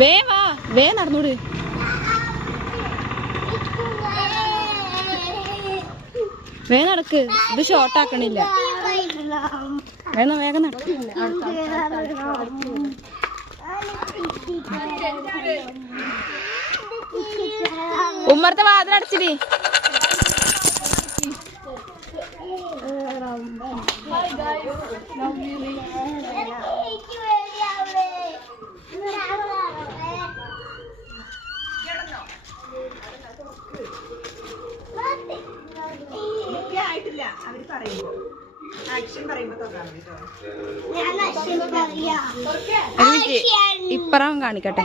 വേ നടന്നൂട്. വേ നടക്ക്. ഇത് ഷോർട്ടാക്കണില്ല. വേഗം നടക്ക്. ഉമ്മറത്തെ വാതിലടച്ചിടി. ഇപ്പറം കാണിക്കട്ടെ.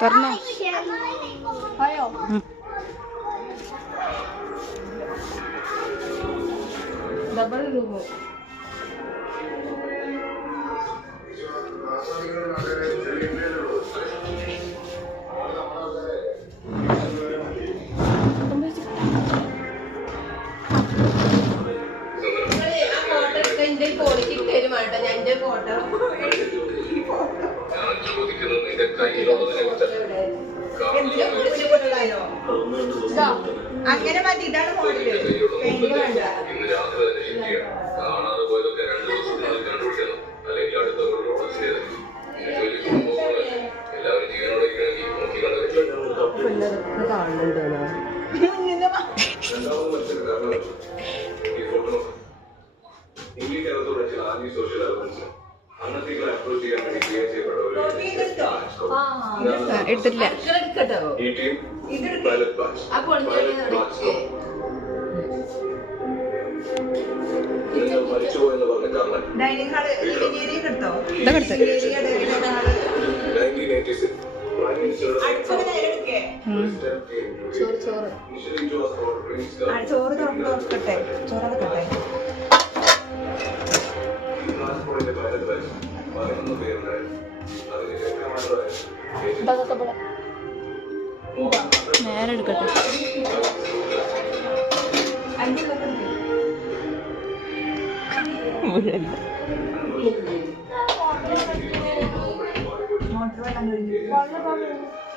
തുറന്നോ. ഡബിൾ റൂമോ. അങ്ങനെ മതി. ഇതാണ് മോഡല്. വേണ്ട. എടുത്തിട്ടില്ല. ഡൈനിങ് ഹാള് എടുത്തോ. ഇതൊക്കെ ചോറ് തുറക്കട്ടെ. ചോറെടുക്കട്ടെ. നേരെ എടുക്കട്ടെ.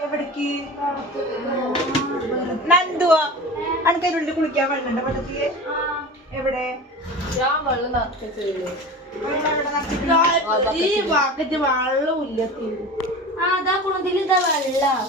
എവിടേക്ക് നന്ദുവോ? അനക്കതിനുള്ളിൽ കുളിക്കാൻ വെള്ളമുണ്ട്. വെള്ളത്തില് എവിടെ? ഈ വാക്കറ്റ് വെള്ളമില്ല. അതാ കുളത്തിൽ ഇതാ വെള്ളം.